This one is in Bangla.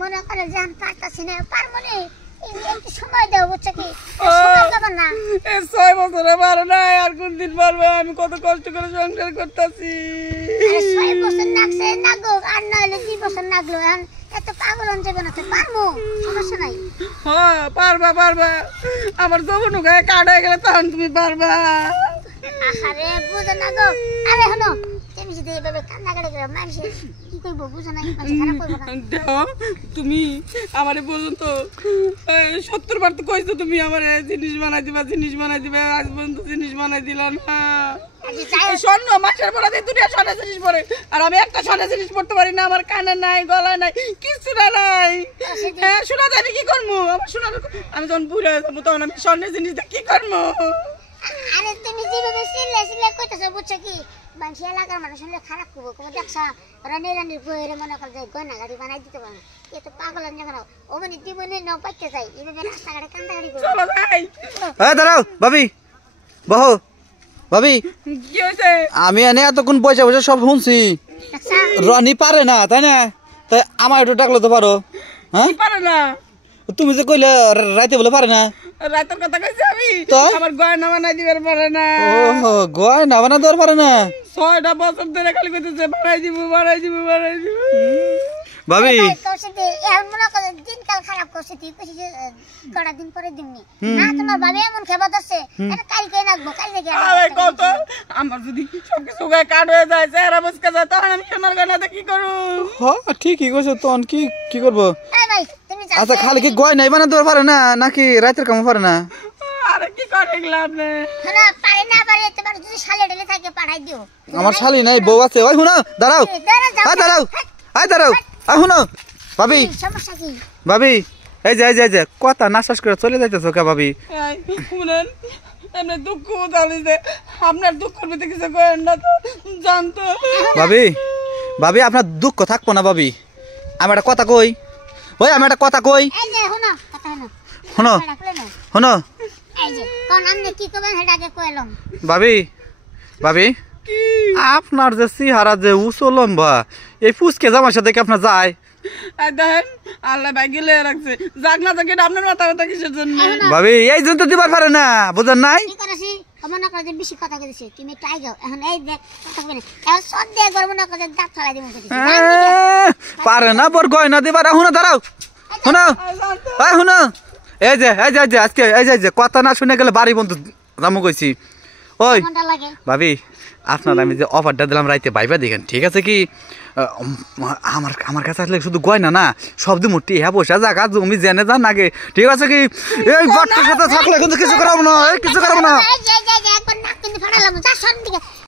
মনে করে জান পারতাছি না পারমনি একটু সময় দাও বুঝছো কি সময় দেব না 6 বছরে পারো না আর কোন দিন পারবে আমি কত কষ্ট করে সংসার করতেছি 6 বছর লাগছে নাগো আর নইলে 2 বছর লাগলো এত পাগল হন যাবে না তো পারমু সমস্যা নাই হ্যাঁ পারবা আমার যৌবন গায়ে কাট হয়ে গেলে তখন তুমি পারবা আরে বুঝো না গো আরে হনো তুমি যদি এভাবে কান্নাকাটি করে মানুষ কি কইব বুঝো না মানুষ খারাপ কইব না দেখো তুমি আমারে পর্যন্ত 70 বার তো কইছো তুমি আমারে জিনিস বানাই দিবা আজ পর্যন্ত জিনিস বানাই দিলা না স্বর্ণ মাসের পরে দুনিয়া সোনা জিনিস পরে আর আমি একটা সোনা জিনিস পড়তে পারি না আমার কানে নাই গলা নাই কিছু নাই হ্যাঁ সোনা জানি কি করবো আমার সোনা আমি যখন বুড়ে যাবো তখন আমি স্বর্ণের জিনিস কি করবো আরে তুমি যেভাবে সিলে কইতাছো বুঝছো কি মানুষ এলাকার মানুষ হলে খারাপ করবো কোনো দেখছো রানির বইয়ের মনে করে যে গয়না গাড়ি বানাই দিতে পারে এ তো পাগল যখন ও মানে জীবনে ন পাইতে চাই এইভাবে রাস্তাঘাটে কান্দাকাটি করবো চলো যাই দাঁড়াও ভাবি বহু ভাবি কি হয়েছে আমি এনে এতক্ষণ পয়সা সব শুনছি রনি পারে না তাই না তাই আমার একটু ডাকলে তো পারো হ্যাঁ পারে না তুমি যে কইলে রাইতে বলে পারে না রাতের কথা কইছি আমি তো আমার গয়না বানাই দিবার পারে না ও গয়না বানা দেওয়ার পারে না 6টা বছর ধরে খালি কইতেছে বানাই দিব ভাবি কৌশিতে এমন মনে করে দিনকাল খারাপ করছে তুই কইছিস গড়া দিন পরে দিননি না তোমার ভাবে এমন খেবা দছে এটা কাল কে রাখবো কাল থেকে আরে কত আমার যদি সবকিছু গায়ে কাট হয়ে যায় চেহারা মুচকে যায় তখন আমি সোনার গয়নাতে কি করব হ্যাঁ ঠিকই কইছো তখন কি করব এই ভাই তুমি আচ্ছা খালি কি গয়নাই বানা দেওয়ার পারে না নাকি রাতের কাম পারে না আরে কি করে লাভ নেই না পারে না পারে তোমার যদি শালে ঢেলে থাকে পাঠাই দিও আমার শালি নাই বউ আছে ওই শুনো দাঁড়াও দাঁড়াও শুনো ভাবি সমস্যা কি ভাবি এই যে কথা না শেষ করে চলে যাইতেছো কে ভাবি শুনেন এমনি দুঃখ জানিছে আপনার দুঃখের ভিতরে কিছু করেন না তো জানতো ভাবি আপনার দুঃখ থাকবো না ভাবি আমি একটা কথা কই আমি একটা কথা কই এই যে শুনো কথা শুনো এই যে কোন আমনে কি কবেন হেডা আগে কইলাম ভাবি আপনার যে চেহারা যে উঁচু লম্বা এই ফুসকে জামার সাথে কি আপনার যায় দেখেন আল্লাহ ভাই গেলে রাখছে যাক না যাক আপনার মাথা ব্যথা কিসের জন্য ভাবি এই জন্য তো দিবার পারে না বুঝেন নাই কি করেছি মনে করে যে বেশি কথা কইছি তুমি টাই যাও এখন এই দেখ কথা কইনি এখন সদ দিয়ে গর্ব না করে দাঁত ফলাই দিমু কইছি পারে না বর গয়না দিবার শুনো দাঁড়াও শুনো এই যে আজকে এই যে কথা না শুনে গেলে বাড়ি বন্ধু রামু কইছি ওই ভাবি আপনার আমি যে অফারটা দিলাম রাইতে ভাইবা দেখেন ঠিক আছে কি আমার কাছে আসলে শুধু গয়না না সব দিমুটি হ্যাঁ বসে জায়গা জমি জেনে যান আগে ঠিক আছে কি এই গট্টার সাথে থাকলে কিন্তু কিছু করাবো না